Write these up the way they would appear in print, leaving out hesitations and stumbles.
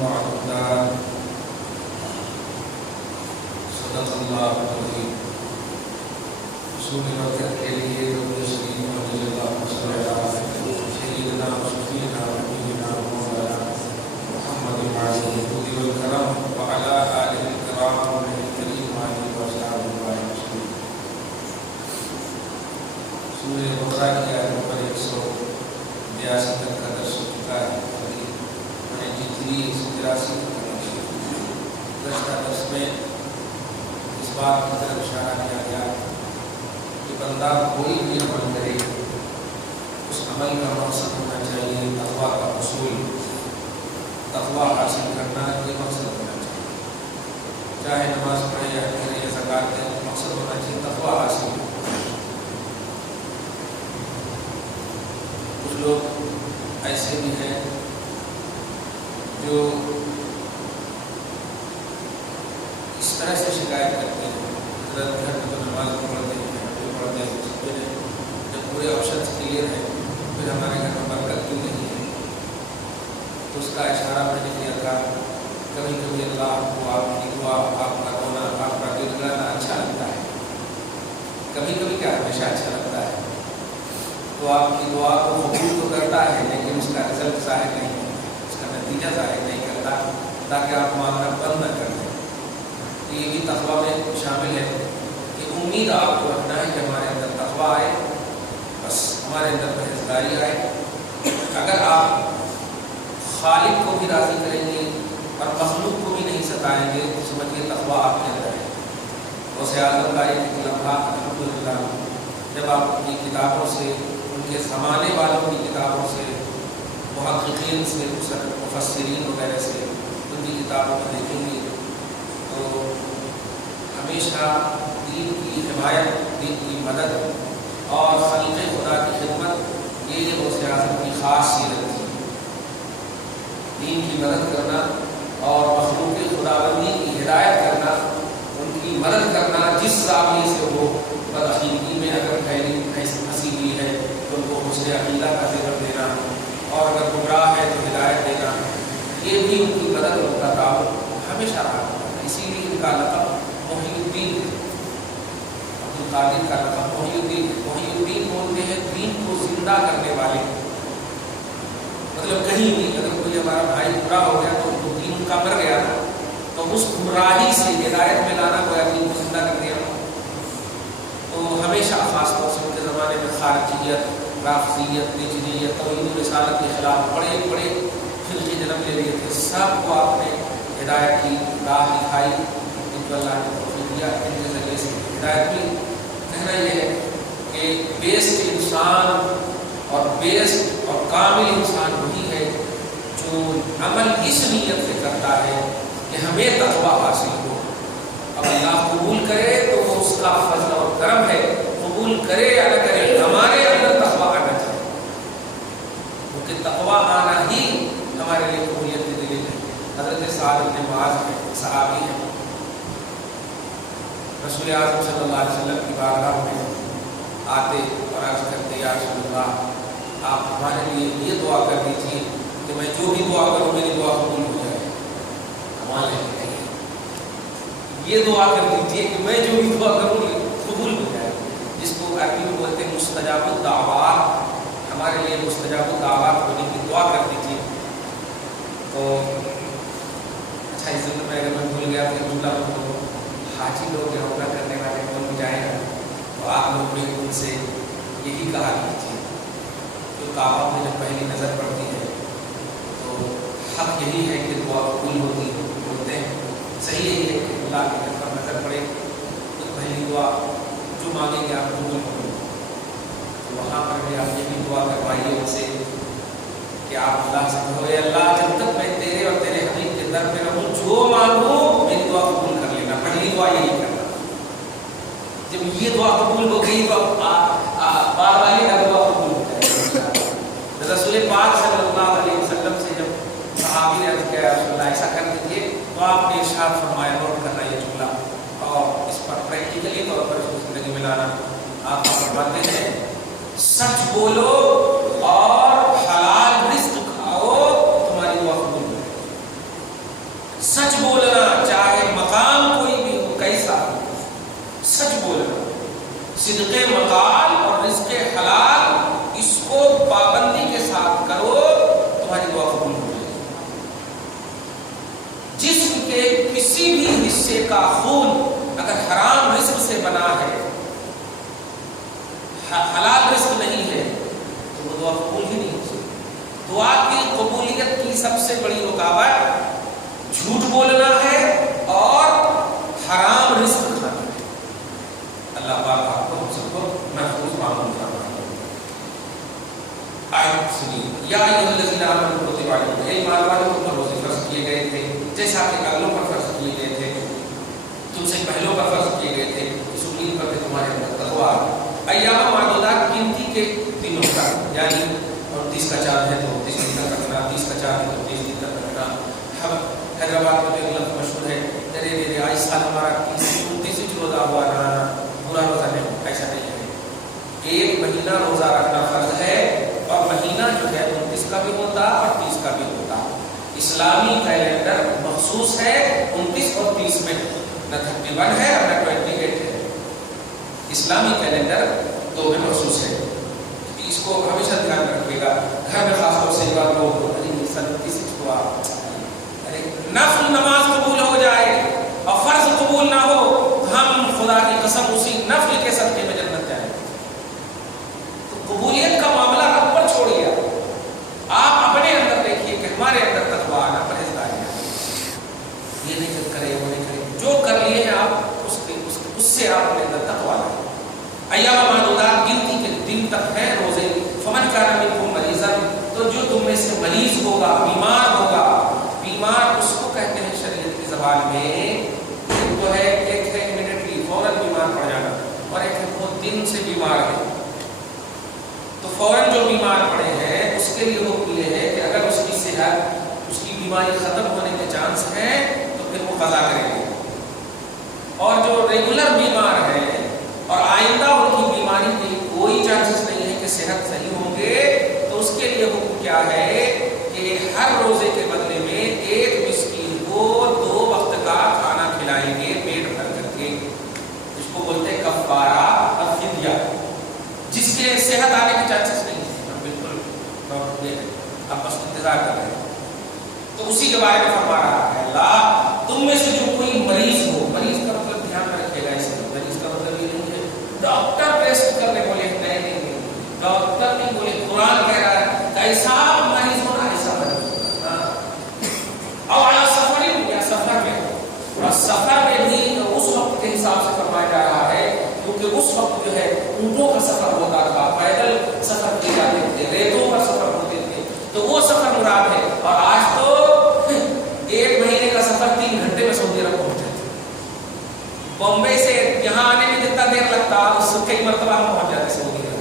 معدودات صدق اللہ العظیم۔ رسول برکت کے لیے درود شریف اور اللہ صلی اللہ سیدنا شفیعنا نبینا مولانا محمد علیہ والکرم وعلی آلہ الکرام الکریم علیہ وسلم وسلم۔ سورہ بقرہ کی آیت نمبر 182 تک کا درس ہو چکا ہے۔ جتنی 183 گزشتہ درس میں اس بات کی طرف اشارہ کیا گیا کہ بندہ کوئی بھی عمل کرے اس عمل کا مقصد ہونا چاہیے تقویٰ کا حصول، تقویٰ حاصل کرنا یہ مقصد ہونا چاہیے۔ چاہے نماز پڑھے یا کرے یا زکوٰۃ دے، مقصد ہونا چاہیے تقویٰ حاصل۔ کچھ لوگ ایسے بھی ہیں جو اس طرح سے شکایت کرتے ہیں، حضرت گھر میں تو نماز پڑھتے ہیں، جب پورے آپشنس کلیئر ہیں پھر ہمارے گھر میں برکت کیوں نہیں ہے؟ تو اس کا اشارہ میں نے کیا تھا کبھی کبھی اللہ کو آپ کی دعا، آپ کا رونا، آپ کا گڑگڑانا اچھا لگتا ہے، کبھی کبھی کیا ہمیشہ اچھا لگتا ہے۔ تو آپ کی دعا کو قبول تو کرتا ہے لیکن اس کا رزلٹ ظاہر نہیں، نتیجہ ظاہر نہیں کرتا تاکہ آپ معاملہ بند نہ کر دیں۔ تو یہ بھی تقویٰ میں شامل ہے کہ امید آپ کو رکھنا ہے کہ ہمارے اندر تقویٰ آئے، بس ہمارے اندر پرہیزگاری آئے۔ اگر آپ خالق کو بھی راضی کریں گے اور مخلوق کو بھی نہیں ستائیں گے تو سمجھیے تقویٰ آپ کے اندر ہے۔ غوث اعظم کا ایک لمحہ الحمدللہ جب آپ کی کتابوں سے، ان کے زمانے والوں کی کتابوں سے، محققین سے، مفسرین وغیرہ سے ان کی کتابوں کو دیکھیں گے تو ہمیشہ دین کی حمایت، دین کی مدد اور خلق خدا کی خدمت یہ غوث اعظم کی خاص سیرت تھی۔ دین کی مدد کرنا اور مخلوق خداوندی کی ہدایت کرنا، ان کی مدد کرنا جس زاویے سے ہو، بدعقیدگی میں اگر پھنسی ہوئی ہے تو ان کو حسن عقیدہ کا زیور دینا، اور اگر گمراہ ہے تو ہدایت دینا، یہ بھی ان کی مدد اور ان کا تعاون ہمیشہ رہا ہے۔ اسی لیے ان کا لقب محی الدین، عبدالقادر کا لقب محی الدین۔ محی الدین بولتے ہیں دین کو زندہ کرنے والے، مطلب کہیں بھی اگر کوئی ہمارا بھائی گمراہ ہو گیا تو دین کا مر گیا نا، تو اس گمراہی سے ہدایت میں لانا گویا دین کو زندہ کر دیا۔ تو ہمیشہ خاص طور سے ان کے زمانے میں خارجیت، رافضیت، نجدیت، توحید و رسالت کے خلاف بڑے بڑے فرقے جنم لے لیے تھے، سب کو آپ نے ہدایت کی راہ دکھائی، ان کو اللہ نے توفیق دیا، ان کے ذریعے سے ہدایت بھی۔ کہنا یہ ہے کہ بیسٹ انسان اور بیسٹ اور کامل انسان وہی ہے جو عمل اس نیت سے کرتا ہے کہ ہمیں تقویٰ حاصل ہو۔ اب اللہ قبول کرے تو وہ اس کا فضل اور کرم ہے، قبول کرے یا نہ کرے ہمارے اندر تقویٰ آنا چاہیے، کیونکہ تقویٰ آنا ہی ہمارے لیے قبولیت کی دلیل ہے۔ حضرت سعد بن معاذ ہیں، صحابی ہیں، رسول اعظم صلی اللہ علیہ وسلم کی بارگاہ میں آتے اور عرض کرتے یا رسول اللہ آپ ہمارے لیے یہ دعا کر دیجیے کہ میں جو بھی دعا کروں میری دعا قبول ہو جائے۔ ہمارے یہ دعا کر دیجیے کہ میں جو بھی دعا کروں قبول ہو جائے، جس کو عربی میں بولتے ہیں مستجاب الدعوات۔ ہمارے لیے مستجاب الدعوات ہونے کی دعا کر دیجیے۔ تو اچھا اس دن میں اگر میں بھول گیا تو جملہ بولوں، حاجی لوگ جو عمرہ کرنے والے کون جائیں گا تو آپ لوگ نے ان سے یہی کہا کیجیے، جو کعبہ میں جب پہلی نظر پڑتی ہے تو حق یہی ہے کہ دعا قبول ہوتی ہے، بولتے ہیں صحیح یہی ہے کہ اللہ کی طرف پر نظر پڑے تو پہلی دعا جو مانگیں گے آپ قبول ہوں۔ تو وہاں پر بھی آپ یہ بھی دعا کروائیے ان سے کہ آپ اللہ سے کہو اے اللہ جب تک میں تیرے اور تیرے حبیب کے در پہ رہوں جو مانگوں میری دعا قبول کر لینا۔ پہلی دعا یہی کرنا۔ جب یہ دعا قبول ہو گئی تو بار والی دعا قبول ہو جائے۔ رسول پاک صلی اللہ علیہ وسلم سے جب صحابی نے عرض کیا رسول اللہ ایسا کر دیجیے تو آپ نے ارشاد فرمایا، نوٹ کرنا یہ جملہ اور اس پر پریکٹیکلی طور پر اس کو زندگی میں لانا۔ آپ فرماتے ہیں سچ بولو اور حلال رزق کھاؤ تمہاری دعا قبول ہو جائے۔ صدق مقال اور رزق حلال اس کو پابندی کے ساتھ کرو، تمہاری دعا قبول ہو جائے گی۔ جسم کے کسی بھی حصے کا خون اگر حرام رزق سے بنا ہے، حلال رزق نہیں ہے، تو وہ دعا قبول ہی نہیں ہوتی۔ دعا کی قبولیت کی سب سے بڑی رکاوٹ جھوٹ بولنا ہے اور حرام رزق کھانا ہے۔ اللہ پاک آپ کو ہم سب کو محفوظ معمول فرمائے۔ آیت سنیے، یا ایھا الذین آمنوا کتب علیکم، اے ایمان والو تم پر روزے فرض کیے گئے تھے جیسا کہ اگلوں پر فرض کیے گئے تھے، تم سے پہلوں پر فرض کیے گئے تھے، اس امید پر کہ تمہارے اندر تقویٰ ایام معدودات گنتی کے دنوں تک، یعنی 29 کا چاند ہے تو 29 دن تک رکھنا، 30 کا چاند ہے تو 30 دن تک رکھنا۔ ہم حیدرآباد میں جو ایک لفظ مشہور ہے، ارے آج سال ہمارا 29 روزہ ہوا نا، برا روزہ نہیں، ایسا نہیں ہے۔ ایک مہینہ روزہ رکھنا فرض ہے، اور مہینہ جو ہے 29 کا بھی ہوتا اور 30 کا بھی ہوتا۔ اسلامی کیلنڈر مخصوص ہے 29 اور 30 میں، نہ 31 ہے اور نہ 28 ہے۔ اسلامی کیلنڈر دو میں مخصوص ہے، اس کو ہمیشہ دھیان رکھیے گا۔ گھر میں خاص طور سے یہ بات لوگ نفل نماز قبول ہو جائے اور فرض قبول نہ ہو، ہم خدا کی قسم اسی نفل کے صدقے میں جنت جائیں۔ تو قبولیت کا معاملہ رب پر چھوڑیے، آپ اپنے اندر دیکھیے کہ ہمارے اندر تقویٰ آنا، پرہیزگاری آنا، یہ نہیں کرے وہ نہیں کرے، جو کر لیے ہیں آپ اس سے آپ اپنے اندر تقویٰ لائیں۔ ایام معدودات گنتی کے دن تک ہیں روزے، فمن کان منکم مریضا، تو جو تم میں سے مریض ہوگا، بیمار ہوگا، بیمار اس کو کہتے ہیں شریعت کی زبان میں، ایک تو ہے ایک ہے امیڈیٹلی فوراً بیمار پڑ جانا، اور ایک ہے بہت دن سے بیمار ہے۔ تو فوراً جو بیمار پڑے ہیں اس کے لیے حکم یہ ہے کہ اگر اس کی صحت، اس کی بیماری ختم ہونے کے چانس ہیں تو پھر وہ قضا کریں گے، اور جو ریگولر بیمار ہیں اور آئندہ ان کی بیماری کی کوئی چانسز نہیں ہے کہ صحت صحیح ہوں گے، تو اس کے لیے حکم کیا ہے کہ ہر روزے کے بدلے میں ایک مسکین کو 2 وقت کا کھانا کھلائیں گے پیٹ بھر کر کے، جس کو بولتے ہیں کفارہ اور فدیہ، جس کے صحت آنے کے چانسز نہیں ہیں، بالکل اب بس انتظار کر رہے ہیں۔ تو اسی کے بارے میں فرما رہا ہے اللہ، تم میں سے جو کوئی مریض ہو، مریض کا مطلب دھیان میں رکھیے گا، اس میں مریض کا مطلب یہ نہیں ہے ڈاکٹر ٹیسٹ کرنے بولے، نہیں، ڈاکٹر نہیں بولے، قرآن کہہ رہا ہے کیسا مریض ہونا ایسا مریض ہونا، اور اعلیٰ سفر یا سفر میں، اور سفر میں بھی اس وقت کے حساب سے فرمایا جا رہا ہے، کیونکہ اس وقت جو ہے اونٹوں کا سفر ہوتا تھا، پیدل سفر کیے جاتے تھے، ریتوں پر سفر ہوتے تھے، تو وہ سفر مراد ہے۔ اور آج تو 1 مہینے کا سفر 3 گھنٹے میں سعودی عرب پہنچ جاتے، بمبئی سے یہاں آنے میں جتنا دیر لگتا اس سے کئی مرتبہ ہم پہنچ جاتے سعودی عرب،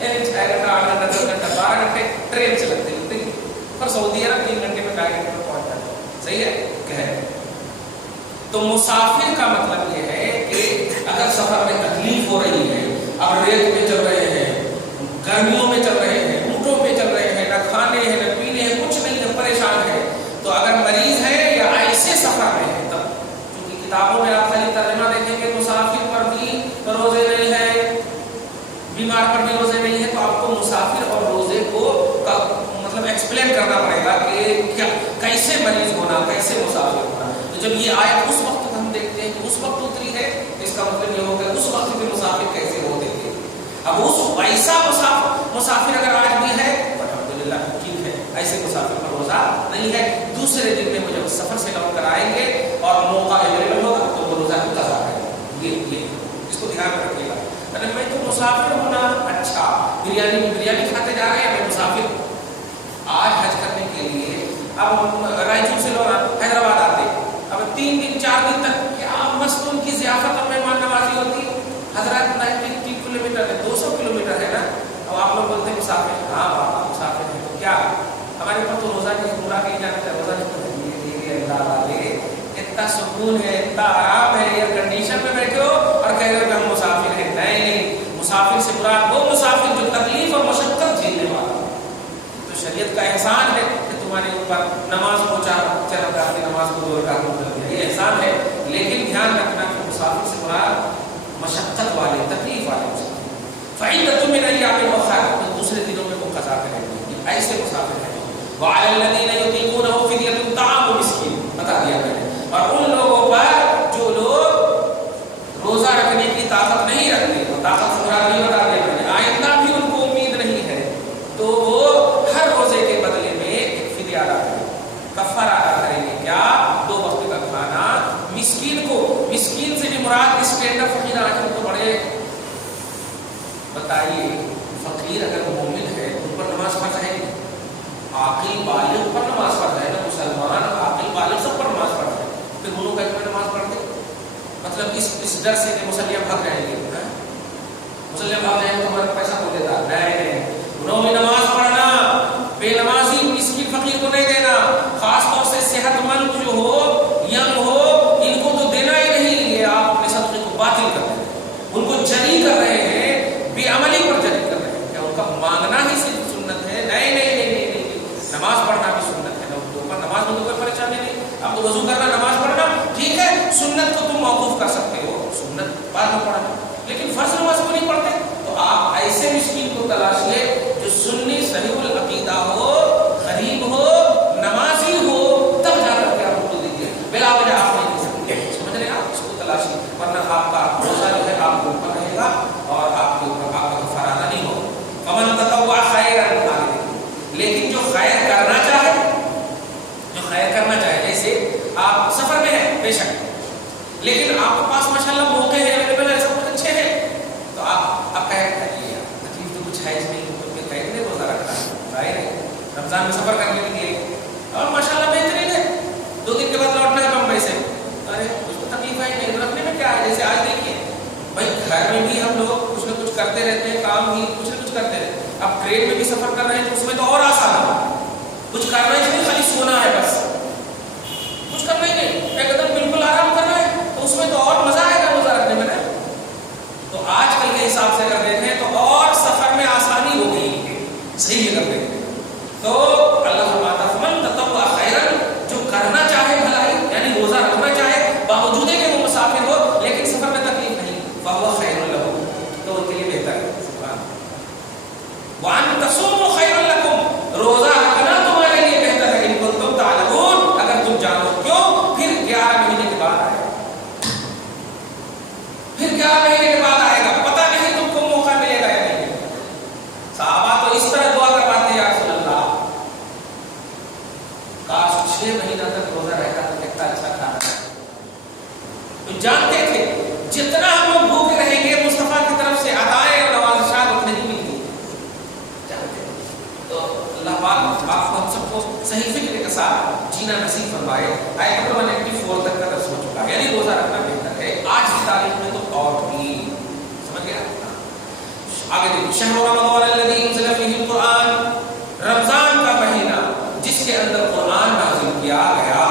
6 گھنٹہ 8 گھنٹہ 10 گھنٹہ 12 گھنٹے ٹرین سے لگتے ہیں، پر سعودی عرب 3 گھنٹے میں 2 گھنٹے میں پہنچ جاتا ہے، صحیح ہے کہ؟ تو مسافر کا مطلب یہ ہے کہ اگر سفر میں تکلیف ہو رہی ہے، اب ریت پہ چل رہے ہیں، گرمیوں میں چل رہے ہیں، اونٹوں پہ چل رہے ہیں، نہ کھانے ہیں نہ پینے ہیں، کچھ نہیں ہے، پریشان ہے، تو اگر مریض ہے یا ایسے سفر میں ہے، تب کیونکہ کتابوں میں آپ خالی ترجمہ دیکھیں گے مسافر پر بھی روزے نہیں ہے، بیمار پر بھی روزے نہیں ہے، تو آپ کو مسافر اور روزے کو مطلب ایکسپلین کرنا پڑے گا کہ کیا کیسے مریض ہونا، کیسے مسافر ہونا۔ تو جب یہ آیت اس وقت ہم دیکھتے ہیں کہ اس وقت اتری ہے، اس کا مطلب یہ ہوگا اس وقت کے مسافر کیسے ہوتے تھے۔ اب اس ایسا مسافر اگر آج بھی ہے تو الحمدللہ ٹھیک ہے، ایسے مسافر پر روزہ نہیں ہے، دوسرے دن میں وہ جب سفر سے لوٹ کر آئیں گے اور موقع اویلیبل ہوگا تو وہ روزہ بھی قضا کریں گے۔ یہ اس کو دھیان رکھیے گا۔ ارے میں تو مسافر ہونا، اچھا بریانی کھاتے جا رہے ہیں، میں مسافر آج حج کرنے کے لیے، اب رائچور سے لوگ حیدرآباد آتے، اب 3 دن 4 دن تک کیا مست ان کی ضیافت اور مہمان نوازی ہوتی، حضرات 90 کلومیٹر ہے، 200 کلومیٹر ہے نا، اب آپ لوگ بولتے ہیں مسافر، ہاں بابا مسافر ہے، تو کیا ہمارے پاس تو روزہ نہیں، پورا نہیں جانا چاہیے، روزہ نہیں، اللہ والے اتنا سکون ہے، اتنا آرام ہے، ایئر کنڈیشن میں بیٹھے ہو اور کہہ رہے ہو کہ ہم مسافر ہیں۔ نہیں، مسافر سے مراد وہ مسافر جو تکلیف اور مشقت جھیلنے والا، تو شریعت کا احسان ہے کہ تمہارے اوپر نماز کو 4 رکعت کی نماز کو 2 رکعت کر دیا، یہ احسان ہے، لیکن دھیان رکھنا کہ مسافر سے مراد مشقت والے تکلیف والے مسافر. فعدۃ من ایام اخر تو دوسرے دنوں میں وہ قضا کریں گے. ایسے مسافر ہیں. وعلی الذین یطیقونہ فدیۃ طعام مسکین بتا دیا میں نے. اور ان لوگوں پر جو لوگ روزہ رکھنے کی طاقت نہیں رکھتے, اور طاقت سے مراد نہیں بتا دیا میں نے, آئندہ بھی ان کو امید نہیں ہے, تو وہ ہر روزے کے بدلے میں ایک فدیہ ادا کریں, کفارہ ادا کریں گے. کیا؟ 2 وقت کا کھانا مسکین کو. مسکین سے بھی مراد اسٹینڈ اپ فقیر. آج تو بڑے بتائیے, فقیر اگر مومن ہے ان پر نماز فرض ہے, عاقل بالغ پر نماز فرض ہے نا, مسلمان عاقل بالغ سب پر نماز فرض ہے, پھر انہوں کا نماز پڑھتے مطلب اس ڈر سے کہ مسلم بھاگ جائیں گے, مسلم بھاگ جائیں گے تو ہمارا پیسہ کو دیتا نہیں. انہوں میں نماز پڑھنا, بے نمازی مسکین فقیر کو نہیں دینا, خاص طور سے صحت مند جو ہو, ینگ ہو, ان کو تو دینا ہی نہیں. یہ آپ اپنے صدقے کو باطل کر رہے ہیں, ان کو جری کر رہے ہیں, بے عملی پر جری کر رہے ہیں. کیا ان کا مانگنا ہی صرف سنت ہے؟ نہیں نہیں نہیں نہیں نہیں, نماز پڑھنا بھی سنت ہے. نماز میں تو کوئی پریشانی نہیں, آپ کو وضو کرنا, نماز پڑھنا ٹھیک ہے, سنت کو تم موقوف کر سکتے ہو, سنت بعد میں پڑھنا, لیکن فرض نماز کو نہیں پڑھتے. تو آپ ایسے مسکین کو تلاشیے جو سنی صحیح العقیدہ ہو, غریب ہو, نمازی ہو, تب جا کر کے آپ کو دیجیے. بلا وجہ آپ نہیں دے سکتے, سمجھ رہے ہیں آپ, اس کو تلاشیے, ورنہ آپ کا روزہ جو ہے آپ کو اوپر رہے گا اور آپ کے اوپر آپ کا کفارہ ادا نہیں ہوگا. فمن تطوع خیرا, لیکن جو خیر کرنا چاہے, جو خیر کرنا چاہے, جیسے آپ سفر میں ہیں بے شک, لیکن آپ کے پاس ماشاءاللہ موقع ہے, اویلیبل ہے, سب کچھ اچھے ہیں, تو آپ کہیں تکلیف تو کچھ ہے نہیں, تو پھر کہیں نہیں روزہ رکھنا ہے. ظاہر ہے رمضان میں سفر کرنے کے لیے اور ماشاءاللہ بہترین ہے, 2 دن کے بعد لوٹنا ہے بمبئی سے, ارے کچھ تو تکلیف ہے نہیں, رکھنے میں کیا ہے. جیسے آج دیکھیے بھائی, گھر میں بھی ہم لوگ کچھ نہ کچھ کرتے رہتے ہیں, کام بھی کچھ نہ کچھ کرتے رہتے ہیں. اب ٹرین میں بھی سفر کر رہے ہیں تو اس میں تو اور آسان ہے, کچھ کرنا ہی نہیں, خالی سونا ہے بس, کچھ کرنا ہی نہیں, ایک دم بالکل آرام کرنا ہے, تو اس میں تو اور مزہ آئے گا روزہ رکھنے میں نا. تو آج کل کے حساب سے اگر دیکھیں تو اور سفر میں آسانی ہو گئی ہے, صحیح اگر دیکھیں تو اللہ فرماتا فمن تطوع خیرا, جو کرنا چاہے بھلائی, یعنی روزہ رکھنا چاہے باوجود کہ وہ مسافر ہو لیکن سفر میں تکلیف نہیں, فهو خیر له, تو ان کے لیے بہتر ہے. وان تصوموا خیر لکم, روزہ رکھنا تمہارے لیے بہتر ہے, ان کنتم تعلمون, اگر تم جانو. کیوں؟ پھر 11 مہینے کے بعد آئے گا, پھر 11 مہینے کے بعد آئے گا, پتہ نہیں تم کو موقع ملے گا یا نہیں. صحابہ تو اس طرح دعا کرواتے ہیں, یا رسول اللہ کاش 6 مہینہ تک روزہ رہتا تو کتنا اچھا کھانا. تو جانتے تھے جتنا ہم لوگ بھوکے رہیں گے مصطفیٰ کی طرف سے عطائیں اور نوازشات اتنے ہی ملتی. تو اللہ پاک آپ کو ہم سب کو صحیح فکر کے ساتھ جینا نصیب فرمائے. آیت نمبر 184 تک کا درس ہو چکا ہے, یعنی روزہ رکھنا بہتر ہے. آج کی تاریخ میں تو اور بھی, سمجھ گیا. آگے دیکھیں, شہر رمضان الذی انزل فیہ القرآن, رمضان کا مہینہ جس کے اندر قرآن نازل کیا گیا.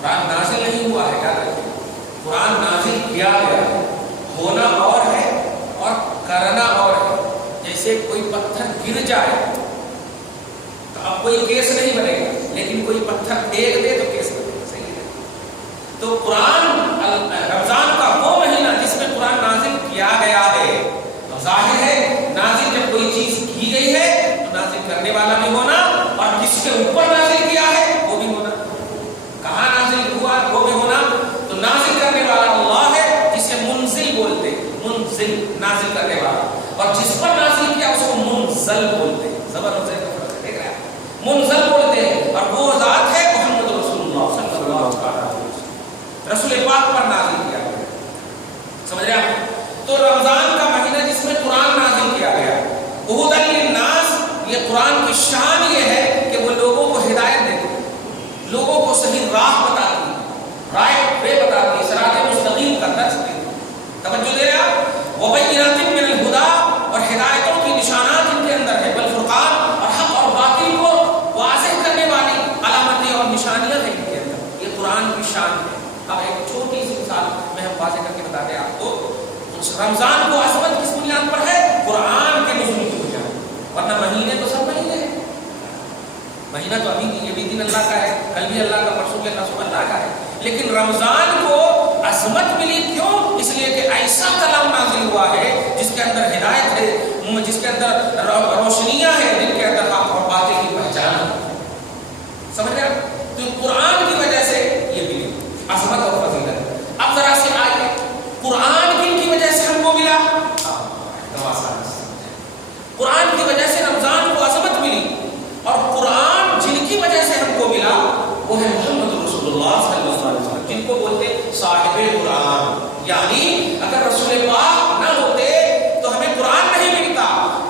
قرآن نازل نہیں ہوا ہے, یاد رکھیں, قرآن نازل کیا گیا. ہونا اور ہے اور کرنا اور ہے. جیسے کوئی پتھر گر جائے تو اب کوئی کیس نہیں بنے گا, لیکن کوئی پتھر پھینک دے تو کیس بنے گا, صحیح ہے. تو قرآن رمضان کا وہ مہینہ جس میں قرآن نازل کیا گیا ہے, ظاہر ہے نازل جب کوئی چیز کی گئی ہے تو نازل کرنے والا بھی ہونا, اور جس کے اوپر نازل کیا ہے وہ بھی ہونا. کہاں نازل ہوا وہ بھی ہونا. تو نازل کرنے والا اللہ ہے, جسے منزل بولتے, منزل نازل کرنے والا, اور جس پر نازل کیا اس کو منزل بولتے. زبردست کا فرق ہے, دیکھ رہے ہیں, منزل بولتے ہیں. اور وہ ذات ہے محمد رسول اللہ صلی اللہ علیہ وسلم, رسول پاک پر نازل کیا گیا. سمجھ رہے ہیں آپ. تو رمضان کا مہینہ جس میں قرآن نازل کیا گیا, ہدی للناس, یہ قرآن کی شان یہ ہے کہ وہ لوگوں کو ہدایت دیتے, لوگوں کو صحیح راہ بتاتی, رائٹ وے بتاتی, صراط مستقیم کا درس دیتی. توجہ دے رہے آپ. وبینات من الہدی, اور ہدایتوں کی نشانات ان کے اندر ہے. والفرقان, اور حق اور باطل کو واضح کرنے والی علامتیں اور نشانیاں ہیں ان کے اندر. یہ قرآن کی شان ہے. اب ایک چھوٹی سی مثال میں ہم واضح کر کے بتا دیں آپ کو. رمضان کو عظمت کس بنیاد پر ہے؟ قرآن کے نزول کی بنیاد. ورنہ مہینے تو سب مہینے ہیں, مہینہ تو ابھی یہ بھی دن اللہ کا ہے, کل بھی اللہ کا, پرسوں کے اللہ, صبح اللہ کا ہے. لیکن رمضان کو عظمت ملی کیوں؟ اس لیے کہ ایسا کلام نازل ہوا ہے جس کے اندر ہدایت ہے، جس کے اندر روشنیاں ہیں، جن کے اندر حق اور باطل کی پہچان ہے. سمجھ گئے؟ تو قرآن کی وجہ سے یہ ملی عظمت اور فضیلت. اب ذرا سے آئیے قرآن کن کی وجہ سے ہم کو ملا؟ قرآن کی وجہ سے رمضان کو عظمت ملی، اور قرآن جن کی وجہ سے ہم کو ملا وہ ہے محمد رسول اللہ صلی اللہ علیہ وسلم، جن کو بولتے صاحب قرآن. یعنی اگر رسول پاک نہ ہوتے تو ہمیں قرآن نہیں ملتا.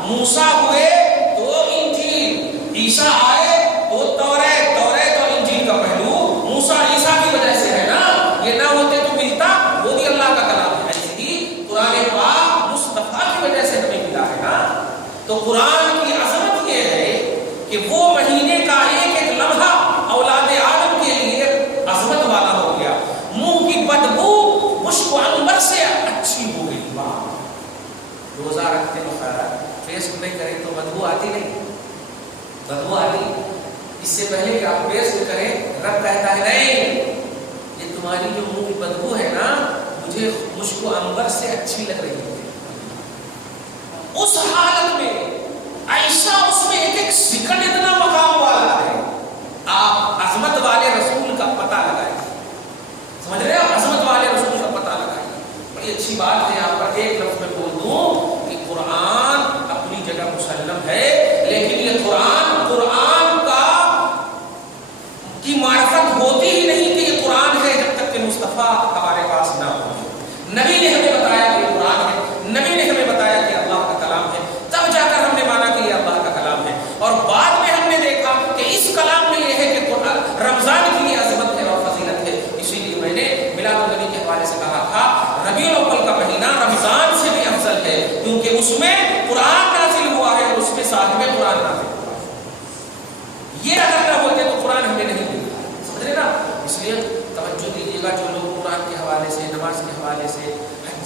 موسیٰ ہوئے تو انجیل، عیسیٰ آئے تو توریت اور انجیل کا پہلو موسیٰ عیسیٰ کی وجہ سے ہے نا. یہ نہ ہوتے تو ملتا، وہ بھی اللہ کا کلام ہے. ایسے ہی قرآن پاک مصطفیٰ کی وجہ سے ہمیں ملا ہے نا. تو قرآن کی عظمت یہ ہے کہ وہ مہینے کا ایک ایک لمحہ اولاد آدم کے لیے عظمت والا ہو گیا. منہ کی بدبو مشک و عنبر سے اچھی ہو گئی. روزہ رکھتے وقت فیس نہیں کریں تو بدبو آتی نہیں؟ بدبو آتی. اس سے پہلے کہ آپ فیس کریں رب کہتا ہے نہیں، یہ تمہاری جو منہ کی بدبو ہے نا مجھے مشک و عنبر سے اچھی لگ رہی ہے. اس حالت میں ایسا اس میں ایک ایک سیکنڈ اتنا مقام والا ہے. آپ عظمت والے رسول کا پتہ لگائیں. سمجھ رہے ہیں؟ عظمت والے رسول کا پتہ لگائیں. بڑی اچھی بات ہے. یہاں پر ایک لفظ میں بول دوں کہ قرآن اپنی جگہ مسلم ہے، لیکن یہ قرآن کا کی معرفت ہوتی ہی نہیں کہ یہ قرآن ہے جب تک کہ مصطفیٰ ہمارے پاس نہ ہو. نبی نے ہمیں بتایا کہ یہ قرآن ہے، نبی نے ہمیں بتایا کہ اللہ کا کلام ہے، تب جا کر ہم نے مانا کہ یہ اللہ کا کلام ہے. اور بعد میں ہم نے دیکھا کہ اس کلام میں یہ ہے کہ رمضان کی یہ عظمت ہے اور فضیلت ہے. اسی لیے میں نے میلاد النبی کے حوالے سے کہا تھا ربیع الاول کا مہینہ رمضان سے بھی افضل ہے، کیونکہ اس میں قرآن نازل ہوا ہے اور اس میں صاحب قرآن نازل ہوا ہے. یہ اگر نہ ہوتے تو قرآن ہمیں نہیں ملتا. سمجھ رہے نا؟ اس لیے توجہ دیجیے گا. جو لوگ قرآن کے حوالے سے، نماز کے حوالے سے،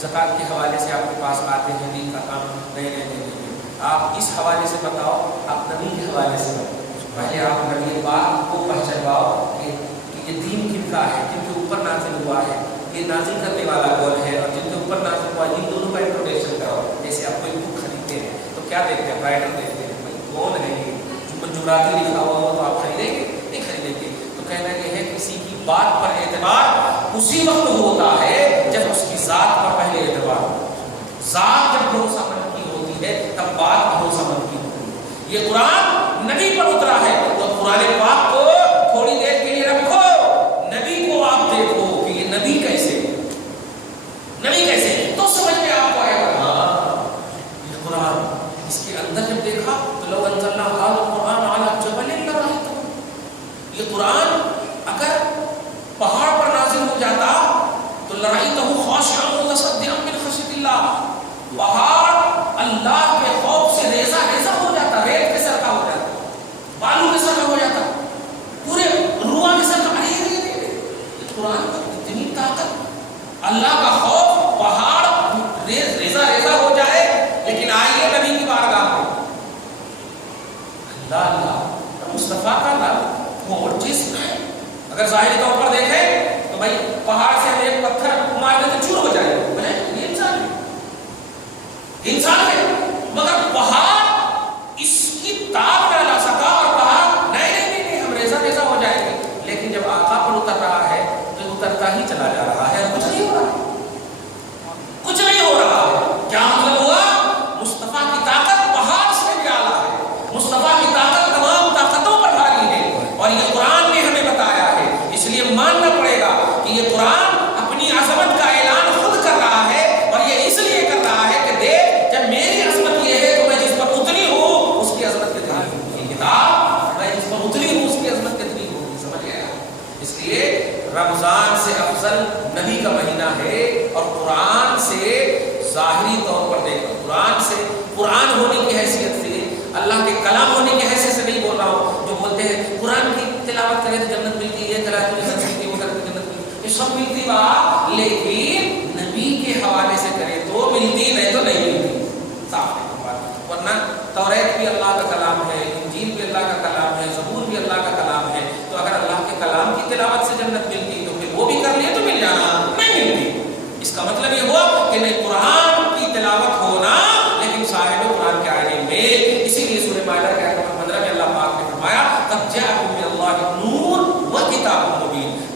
زکات کے حوالے سے آپ کے پاس آتے ہیں دین کا کام نہیں، آپ اس حوالے سے بتاؤ، آپ نبی کے حوالے سے بتاؤ. پہلے آپ نبی پاک کو پہچانواؤ کہ یہ دین کن کا ہے، جن کے اوپر نازل ہوا ہے، یہ نازل کرنے والا کون ہے، اور جن کے اوپر نازل ہوا ان دونوں کا انٹروڈکشن کراؤ. جیسے آپ کوئی بک خریدتے ہیں تو کیا دیکھتے ہیں؟ رائٹر دیکھتے ہیں. کون ہے یہ؟ جو منجوراتی لکھا ہوا ہو تو آپ خریدیں گے؟ نہیں خریدیں گے. تو کہنا یہ ہے کسی کی بات پر اعتبار اسی وقت ہوتا ہے جب اس کی ذات پر پہلے اعتبار ہو. ذات جب بھروسہ مند کی ہوتی ہے تب بات بھروسہ مند کی ہوتی ہے. یہ قرآن نبی پر اترا ہے تو قرآن پاک کو تھوڑی دیر کے لیے رکھو، نبی کو آپ دیکھو کہ یہ نبی کیسے تو سمجھ میں آپ کو آئے گا ہاں یہ قرآن. اس کے اندر جب دیکھا تو لو انزلنا هذا القرآن على جبل لرأيته، یہ قرآن اگر پہاڑ پر نازل ہو جاتا تو لرأيته خاشعا متصدعا من خشية الله، پہاڑ اللہ کے خوف سے ریزہ ریزہ ہو جاتا، ریت کے سر کا ہو جاتا، بالوں کے سر کا ہو جاتا، پورے روح کے سر کا. یہ قرآن کی اتنی طاقت، اللہ کا خوف، پہاڑ ریزہ ریزہ ہو جائے. لیکن آئیے نبی کی بارگاہ میں اللہ مصطفیٰ کا نام وہ جسم ہے. اگر ظاہری طور پر دیکھیں تو بھائی پہاڑ سے ہم ایک پتھر مار دیں تو چور ہو جائے گا، یہ انسان ہے. مگر پہاڑ اس کی تاب نہ لا سکا اور کہا نہیں ہم ریزہ ریزہ ہو جائیں گے. لیکن جب آقا پر اتر رہا ہے تو اترتا ہی چلا جا رہا ہے، کچھ نہیں ہو رہا ہے. کیا مطلب ہوا؟ مصطفیٰ کی طاقت پہاڑ سے بھی اعلیٰ ہے، مصطفیٰ کی طاقت تمام طاقتوں پر بھاری ہے. اور یہ قرآن نے ہمیں بتایا ہے، اس لیے ماننا پڑے گا کہ یہ قرآن اپنی عظمت کا اعلان خود کر رہا ہے. اور یہ اس لیے کر رہا ہے کہ دیکھ جب میری عظمت یہ ہے تو میں جس پر اتری ہوں اس کی عظمت کتنی ہوگی. یہ کتاب میں جس پر اتری ہوں اس کی عظمت کتنی ہوگی. سمجھ گیا؟ اس لیے رمضان سے افضل نبی کا مہینہ ہے. اور قرآن سے ظاہری طور پر دیکھو، قرآن ہونے کی حیثیت سے، اللہ کے کلام ہونے کی حیثیت سے نہیں بول رہا ہوں. جو بولتے ہیں قرآن کی تلاوت کرے تو جنت ملتی ہے، تلاوت کرے تو جنت ملتی ہے، وہ کرے تو جنت ملتی ہے، یہ سب ملتی بات، لیکن نبی کے حوالے سے کرے تو ملتی، نہیں تو نہیں ملتی. صاف ہے بات. ورنہ توریت بھی اللہ کا کلام ہے، انجیل بھی اللہ کا کلام ہے، زبور بھی اللہ کا کلام ہے. تو اگر اللہ کے کلام کی تلاوت سے جنت ملتی تو پھر وہ بھی کر لیے تو مل جانا، نہیں ملتی.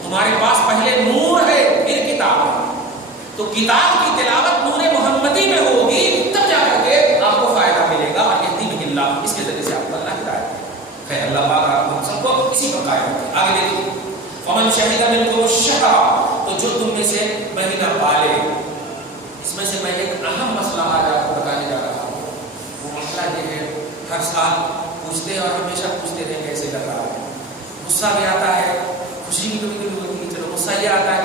تمہارے پاس پہلے نور ہے پھر کتاب ہے، تو کتاب کی تلاوت نور محمدی میں ہوگی تب جا کر کے آپ کو فائدہ ملے گا، یہدی بہ اللہ، اس کے ذریعے سے آپ کو اللہ ہدایت دے گا۔ اللہ پاک آپ ہم سب کو اسی پر قائم رکھے۔ آگے دیکھیے، فمن شہد منکم الشہر، تو جو تم میں سے مہینہ پالے، اس میں سے میں ایک اہم مسئلہ آج آپ کو بتانے جا رہا ہوں۔ وہ مسئلہ یہ ہے، ہر سال پوچھتے اور ہمیشہ پوچھتے رہے کیسے کر رہا ہے، غصہ بھی آتا ہے، خوشی بھی کبھی کبھی ہوتی ہے، چلو غصہ یہ آتا ہے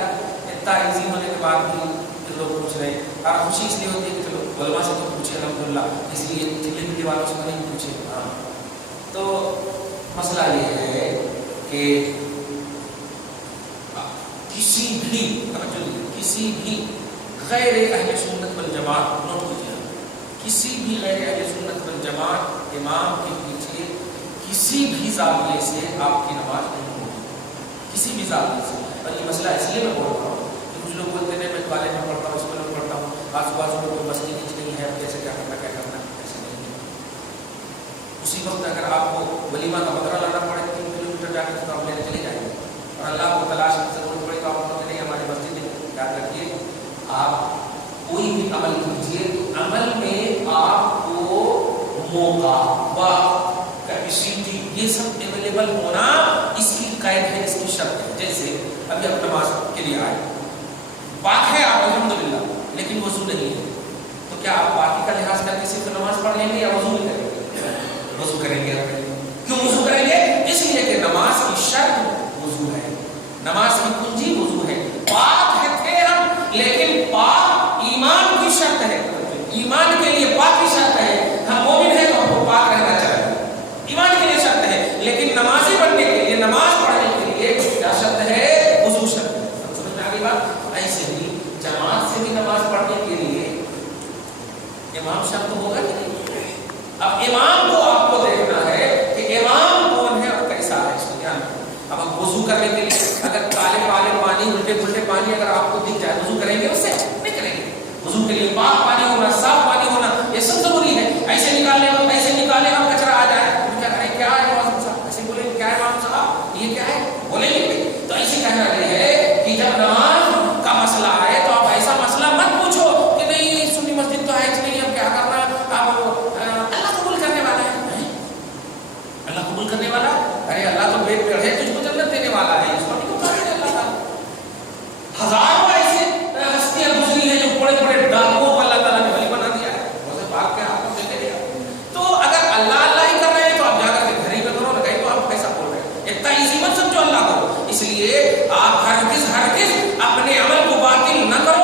اتنا ایزی ہونے کے بعد بھی لوگ پوچھ رہے ہیں، اور خوشی اس لیے ہوتی ہے کہ چلو علماء سے تو پوچھے الحمدللہ، اس لیے چلے ملے والوں سے نہیں پوچھے۔ ہاں، تو مسئلہ یہ ہے کہ کسی بھی غیر اہل سنت والجماعت، نوٹ کیجیے، کسی بھی غیر اہل سنت والجماعت امام کے پیچھے کسی بھی زاویے سے آپ کی نماز نہیں ہوگی، کسی بھی زاویے سے۔ اور یہ مسئلہ اس لیے میں بول رہا ہوں کہ کچھ لوگ بولتے ہیں میں کالج میں پڑھتا ہوں، اسکول میں پڑھتا ہوں، آس پاس میں کوئی مسجد نہیں ہے، کیسے کیا کرنا ایسے نہیں ہے۔ اسی وقت اگر آپ کو ولیمہ کا بدلہ لانا پڑے 3 کلومیٹر جا کے تو آپ لینے چلے جائیں گے، اور اللہ کو تلاش کی ضرورت پڑے تو آپ کو نہیں ہماری مسجد ہے۔ یاد رکھیے، آپ کوئی بھی عمل کیجیے تو عمل میں آپ کو موقع، وقت، کیپیسٹی، یہ سب اویلیبل ہونا اس کی قید ہے، اس کی شرط ہے۔ جیسے ابھی آپ نماز کے لیے آئے، پاک ہے آپ الحمدللہ، لیکن وضو نہیں ہے، تو کیا آپ پاکی کا لحاظ کر کے صرف نماز پڑھ لیں گے یا وضو نہیں کریں گے؟ وضو کریں گے۔ کیوں وضو کریں گے؟ اس لیے کہ نماز کی شرط وضو ہے، نماز کی کنجی وضو ہے۔ پاک تھے ہم، لیکن پاک ایمان کی شرط ہے، ایمان کے لیے پاک کی شرط ہے۔ ہم مومن ہیں تو ہم کو پاک رہنا چاہیے، ایمان کے لیے شرط ہے، لیکن نمازی بننے کے لیے، نماز پڑھنے کے لیے کیا شرط ہے؟ وضو شرط ہے۔ سمجھ میں آ گئی بات؟ ایسے ہی جماعت سے بھی نماز پڑھنے کے لیے امام شرط ہوگا کہ نہیں؟ اب امام کو آپ کو دیکھنا ہے کہ امام کون ہے اور کیسا ہے، اس کو دھیان رکھنا۔ اب ہم وضو کرنے کے لیے اگر کالے کالے پانی، الٹے پلٹے پانی اگر آپ کو دکھ جائے، وضو کریں گے؟ اس سے نہیں کریں گے۔ وضو کے لیے پاک پانی ہونا، صاف پانی ہونا، یہ سب ضروری ہے۔ ایسے نکالنے وقت ایسے نکالے ہم کچرا آ جائے، کیا کریں؟ کیا ہے امام صاحب؟ ایسے بولیں گے کیا ہے امام صاحب یہ کیا ہے؟ بولیں گے؟ تو ایسے کہنا یہ ہے کہ جب نماز کا مسئلہ آئے تو آپ ایسا مسئلہ مت پوچھو کہ نہیں سنی مسجد تو ہے نہیں، اب کیا کرنا، اب اللہ قبول کرنے والا ہے، اللہ قبول کرنے والا ہے، ارے اللہ تو پیٹ پہ ہے، تجھ کو جنت دینے والا ہے، اس کو نہیں اتارے اللہ تعالیٰ۔ ہزاروں ایسے ہستیاں گزری ہیں جو بڑے بڑے ڈاکوؤں کو اللہ تعالیٰ نے ولی بنا دیا ہے، روزے پاک کے ہاتھوں سے لے لیا۔ تو اگر اللہ اللہ ہی کر رہے ہیں تو آپ جا کر کے گھر ہی میں کرو، لگائی تو آپ کیسا بول رہے ہیں؟ اتنا ایزی مت سمجھو اللہ کو۔ اس لیے آپ ہرگز اپنے عمل کو باطل نہ کرو۔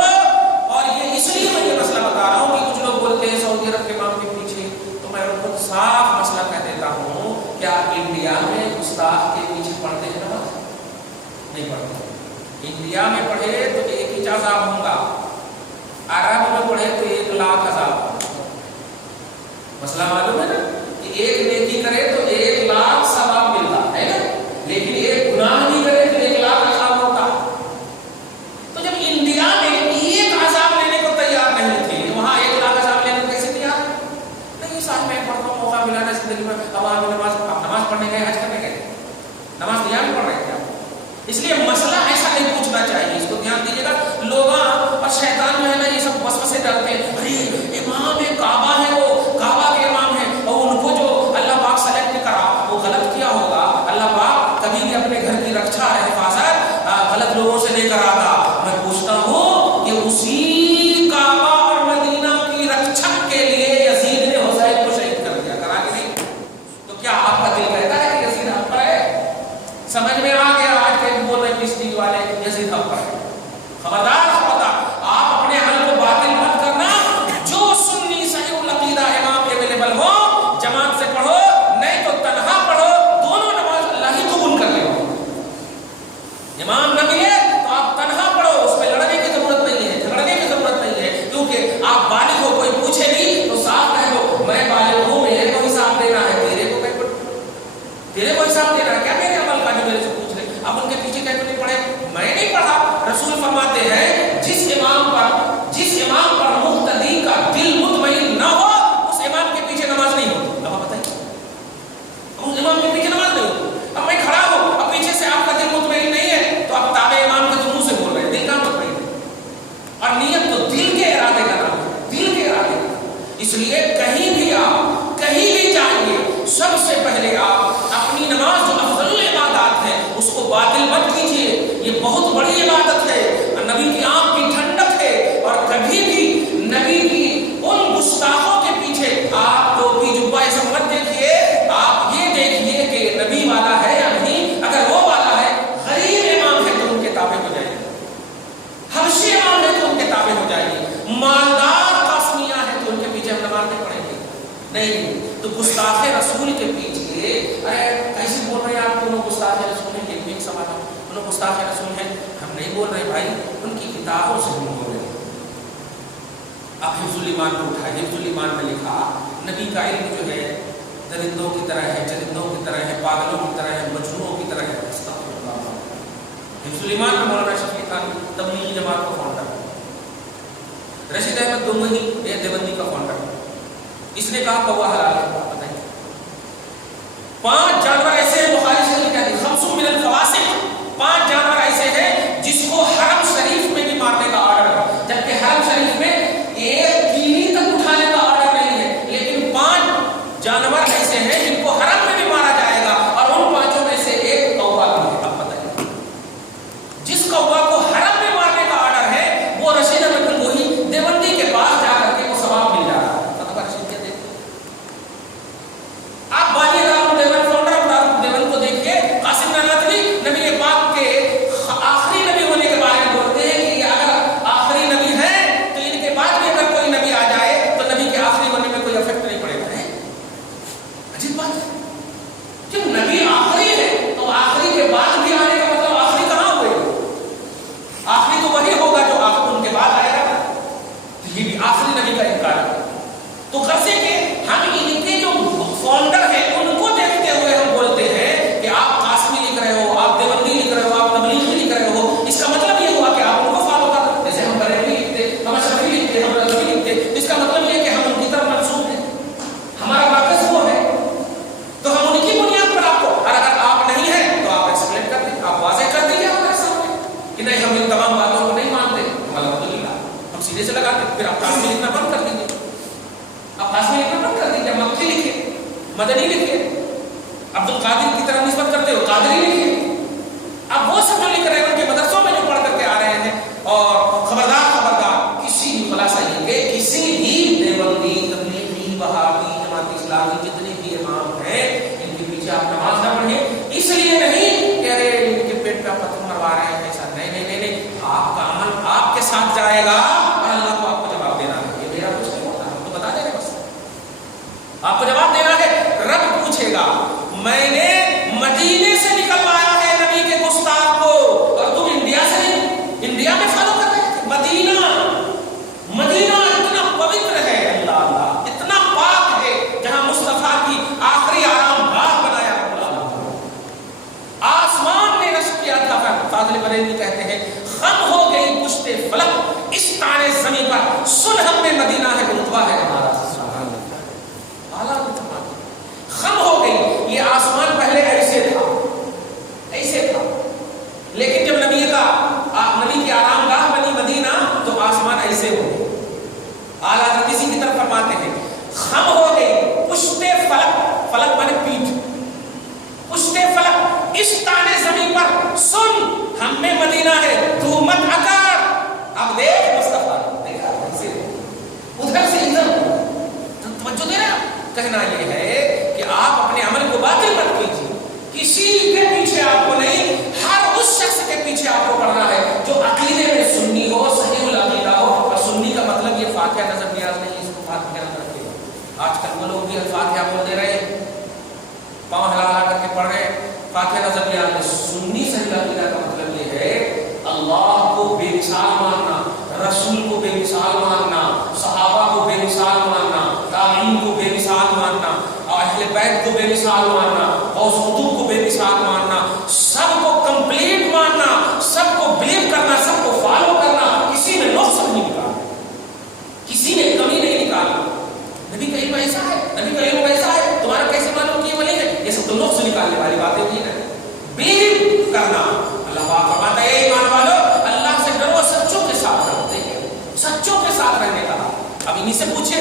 اور یہ اس لیے میں یہ مسئلہ بتا رہا ہوں کہ کچھ لوگ بولتے ہیں سعودی عرب کے امام کے پیچھے، تو میں ان کو صاف مسئلہ کہہ دیتا ہوں کہ آپ انڈیا میں گستاخ کے پیچھے پڑھتے ہیں نماز؟ نہیں پڑھتے۔ انڈیا میں پڑھے تو 1 ہی عذاب ہوگا، عرب میں پڑھے تو 1,00,000 عذاب ہوگا۔ مسئلہ معلوم ہے نا کہ ایک نیکی کرے تو 1,00,000 ثواب ملتا ہے نا، لیکن ایک گناہ نہیں کرے تو 1,00,000 عذاب ہوتا۔ تو جب انڈیا میں ایک عذاب لینے کو تیار نہیں تھے، وہاں 1,00,000 عذاب لینے کو کیسے تیار؟ نہیں صاحب میں پڑھتا ہوں، موقع ملا نا زندگی میں، اب آپ نماز پڑھنے گئے، حج کرنے گئے، نماز تیار نہیں پڑھ رہے تھے آپ۔ اس لیے مسئلہ ایسا نہیں پوچھنا چاہیے، اس کو دھیان دیجیے گا۔ لوگ اور شیطان جو ہے نا یہ سب وسوسے ڈالتے ہیں، ارے امام کعبہ ہے، وہ کعبہ کے امام ہے، اور ان کو جو اللہ پاک سلیکٹ کرا وہ غلط کیا ہوگا، اللہ پاک کبھی بھی اپنے گھر کی رکشا حفاظت غلط لوگوں سے نہیں کراتا۔ میں پوچھتا ہوں کہ اسی کعبہ اور مدینہ کی رکشک کے لیے یزید نے حسین کو شہید کر دیا، کرا کے نہیں؟ تو کیا آپ کا دل کہتا ہے کہ یزید حق پر ہے؟ سمجھ میں آ گیا آج کے بول رہے پس ٹی وی والے یزید حق پر ہے؟ خبردار آپ اپنے عمل کو باطل مت کرنا۔ جو سنی صحیح العقیدہ امام اویلیبل ہو جماعت سے پڑھو، نہیں تو تنہا پڑھو، دونوں نماز اللہ ہی قبول کر لے گا۔ امام نہ ملے تو آپ تنہا پڑھو، اس میں لڑنے کی ضرورت نہیں ہے، جھگڑنے کی ضرورت نہیں ہے، کیونکہ آپ بالغ ہو، کوئی پوچھے نہیں تو صاف کہہ دو میں بالغ ہوں، میرے کو حساب دینا ہے، تیرے کو حساب دینا ہے کیا میرے عمل کا جو میرے سے پوچھ رہے؟ اب ان کے پیچھے کہتے نہیں پڑھے، میں نہیں پڑھا۔ رسول فرماتے ہیں جس امام پر مقتدی کا دل مطمئن نہ ہو اس امام کے پیچھے نماز نہیں ہوتی۔ اب بتائیے، اس امام کے پیچھے نماز نہیں ہوتی۔ اب میں کھڑا ہوں، اب پیچھے سے آپ کا دل مطمئن نہیں ہے تو آپ تابع لیے کہیں بھی آپ کہیں بھی جائیے سب سے پہلے آپ اپنی نماز جو افضل عبادات ہے اس کو باطل مت کیجیے. یہ بہت بڑی عبادت ہے, نبی کی آنکھ کی ٹھنڈک ہے. اور کبھی بھی نبی کی ان گستاخوں کے پیچھے آپ ٹوپی جبہ یہ سب مت دیکھیے. آپ یہ دیکھیے کہ نبی والا ہے یا نہیں. اگر وہ والا ہے, غریب امام ہے تو ان کے تابع ہو جائیے, حبشی امام ہے تو ان کے تابع ہو جائیے, مالدار قاسمیہ ہے تو ان کے پیچھے ہم نماز نہیں پڑھیں گے. نہیں تو گستاخ رسول کے پیچھے کیسے بول رہے ہیں آپ کہ وہ گستاخ رسول ہیں؟ یہ بھی ایک سوال ہے. انہوں گستاخ رسول ہیں, ہم نہیں بول رہے بھائی, ان کی کتابوں سے ہم بول رہے ہیں. اب حفظ الایمان کو اٹھائے, حفظ الایمان میں لکھا نبی کا علم جو ہے درندوں کی طرح ہے, چرندوں کی طرح ہے, پاگلوں کی طرح ہے, مجنونوں کی طرح ہے. حفظ الایمان میں مولانا شفیع خان تبلیغی جماعت کا فاؤنڈر, رشید احمد دمنی یہ دیوبندی کا فاؤنڈر, اس نے کہا کوا حلال ہے. بتائیے 5 جانور ایسے ہیں, بخاری شریف کہتے ہیں خمس من الفواسق, 5 جانور ایسے ہیں جس کو حرم شریف میں بھی مارنے کا آرڈر ہے, جبکہ حرم شریف میں ایک کیلی تک اٹھانے کا آرڈر نہیں ہے, لیکن 5 جانور ایسے ہیں جن کو حرم میں بھی مارا جائے گا, اور ان 5 میں سے ایک کوا بھی ہے. اب بتائیے جس کوا کو حرم میں مارنے کا آرڈر ہے وہ رشید احمد گنگوہی دیوبندی کے پاس جا کر کے وہ ثواب مل جا رہا ہے. آپ بالی دارالعلوم دیوبند فاؤنڈر آف دارالعلوم دیوبند کو دیکھیے, قاسم نانوتوی نبی پاک کے آخری نبی ہونے کے بارے میں بولتے ہیں کہ اگر آخری نبی ہے تو ان کے بعد بھی اگر کوئی نبی آ جائے تو نبی کے آخری ہونے میں کوئی افیکٹ نہیں پڑے گا. عجیب بات ہے, کیوں نبی آخری ہے تو آخری کے بعد بھی آنے کا مطلب آخری کہاں ہوئے گا؟ آخری تو وہی ہوگا جو ان کے بعد آئے گا. یہ بھی آخری نبی کا انکار ہے. تو غرض ہے کہ ہم ان کے جو فاؤنڈر ہیں ان کو دیکھتے ہوئے ہم بولتے ہیں کہ آپ قاسمی لکھ رہے ہو, آپ دیوبندی لکھ رہے ہو, آپ تبلیغی لکھ رہے ہو. اس کا مطلب یہ ہوا کہ آپ ان کو فالو کر رہے ہیں. جیسے ہم بریلوی لکھتے, ہم اشرفی لکھتے, ہم رضوی لکھتے, اس کا مطلب یہ کہ ہم ان کی طرف منسوب ہیں, ہمارا مرکز وہ ہے, تو ہم ان کی بنیاد پر آپ کو, اور اگر آپ نہیں ہیں تو آپ ایکسپلین کر دیں, آپ واضح کر دیجیے ہمارے سامنے کہ نہیں ہم ان تمام باتوں کو نہیں مانتے. الحمدللہ ہم سیدھے سے لگاتے, پھر آپ قاسمی لکھنا بند کر دیجیے, آپ قاسمی لکھنا بند کر دیجیے, مکی لکھے, مدنی لکھے, عبد القادر کی طرف نسبت کرتے ہو قادری لکھے. اب وہ سب جو لکھ رہے ہیں ان کے مدرسوں میں جو پڑھ کر کے آ رہے ہیں. اور خبردار کسی بھی خلاصہ یہ کہ کسی بھی دیوبندی, تبلیغی, وہابی, جماعت اسلامی جتنے بھی امام ہیں ان کے پیچھے آپ نماز نہ پڑھیں. اس لیے نہیں کہ ارے ان کے پیٹ پہ پتھر مروا رہے ہیں, ایسا نہیں نہیں نہیں, آپ کا عمل آپ کے ساتھ جائے گا اور اللہ کو آپ کو جواب دینا ہے. یہ میرا کچھ نہیں ہوتا, ہم تو بتا دیں گے, بس آپ کو جواب دینا ہے. رب پوچھے گا میں نے مدینے سے نکلوایا ہے نبی کے گستاخ کو, اور تم انڈیا سے نہیں, انڈیا میں فالو کر رہے ہیں. مدینہ اتنا پوتر ہے, اللہ اللہ اتنا پاک ہے, جہاں مصطفیٰ کی آخری آرام گاہ بنایا اللہ. آسمان نے نشر کیا تھا. فاضل بریلوی کہتے ہیں خم ہو گئی پشت فلک اس تانے زمین پر, سن ہم میں مدینہ ہے رتبہ ہے ہمارا. خم ہو گئی, یہ آسمان پہلے ایسے تھا, لیکن جب نبی کی آرام گاہ بنی مدینہ تو آسمان ایسے ہو گئی. اعلیٰ حضرت اسی کی طرف فرماتے ہیں خم ہو گئی پشت فلک, فلک مانے پیٹھ, پشت فلک اس تانے زمین پر, سن ہم میں مدینہ ہے تو مت اکار. اب دیکھ مصطفیٰ, دیکھا ادھر سے ادھر توجہ دے رہا. کہنا یہ ہے کہ آپ اپنے عمل کو باطل مت کیجیے, کسی کے پیچھے آپ کو نہیں, ہر اس شخص کے پیچھے آپ کو پڑھنا ہے جو عقیدے میں سنی ہو, صحیح العقیدہ ہو. اور سنی کا مطلب یہ فاتحہ نظر نیاز نہیں, اس کو فاتحہ نظر رکھے گا. آج کل وہ لوگ بھی الفاتحہ بول دے رہے ہیں, پاؤں ہلا ہلا کر کے پڑھ رہے ہیں, فاتحہ نظر نیاز نہیں. سنی صحیح العقیدہ کا مطلب یہ ہے اللہ کو بے مثال ماننا, رسول کو بے مثال ماننا, صحابہ کو بے مثال ماننا, تابعین کو بے مثال ماننا, اہل بیت کو بے مثال ماننا, غوث قطب کو بے مثال ماننا, سب کو کمپلیٹ ماننا, سب کو بلیو کرنا, سب کو فالو کرنا, کسی میں نقص نہیں نکالنا, کسی میں کمی نہیں نکالنا. نبی کا علم ایسا ہے, نبی کا علم ایسا ہے, تمہارا کیسے معلوم کہ یہ ولی ہے؟ یہ سب تو نقص نکالنے والی باتیں نہیں ہے. بلیو کرنا, اللہ پاک فرماتا ہے ایمان والو اللہ سے ڈرو, سچوں کے ساتھ رہو. دیکھیں سچوں کے ساتھ رہنے کا. اب انہیں سے پوچھیں